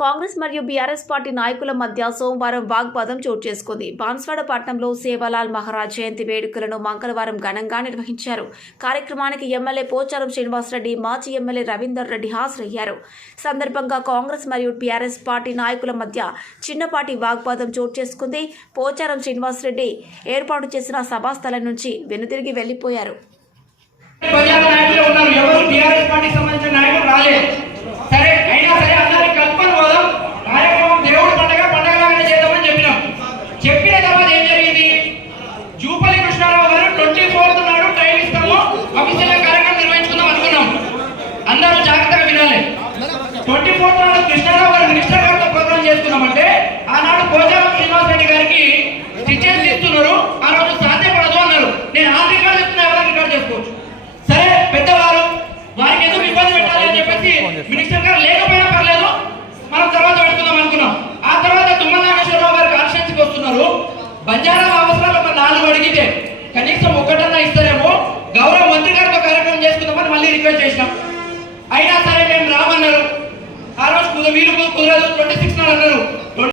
కాంగ్రెస్ మరియు BRS party నాయకుల మధ్య సోమవారం వాగ్వాదం చోటు చేసుకుంది. బాన్స్వాడ పట్టణంలో సేవాలాల్ మహారాజ్ జయంతి వేడుకలను మంగళవారం ఘనంగా నిర్వహించారు. కార్యక్రమానికి ఎమ్మెల్యే పోచారం శ్రీనివాసరెడ్డి మాజీ ఎమ్మెల్యే రవీందర్ రెడ్డి హాజరయ్యారు. సందర్భంగా కాంగ్రెస్ మరియు బీఆర్ఎస్ పార్టీ నాయకుల మధ్య చిన్నపాటి వాగ్వాదం చోటు చేసుకుంది. పోచారం శ్రీనివాసరెడ్డి ఏర్పాటు చేసిన సభాస్థలం నుంచి వెనుతిరిగి వెళ్ళిపోయారు ట్వంటీ ఫోర్త్ నాడు టైం ఇస్తాము. అఫీషియల్ కార్యక్రమం నిర్వహించుకుందాం అనుకున్నాం. అందరూ జాగ్రత్తగా వినాలి. ట్వంటీ ఫోర్త్ నాడు కృష్ణారావు గారు మినిస్టర్ గారితో ప్రోగ్రామ్ చేసుకున్నామంటే ఆనాడు పోచారం శ్రీనివాస్ రెడ్డి గారికి కనీసం ఒక్కటన్నా ఇస్తారేమో? గౌరవ మంత్రి గారితో కార్యక్రమం చేసుకుందామని మళ్ళీ రిక్వెస్ట్ చేసినాం. అయినా సరే మేము రామన్నారు. ఆ రోజు వీలు కుదరదు ట్వంటీ సిక్స్ అన్నారు.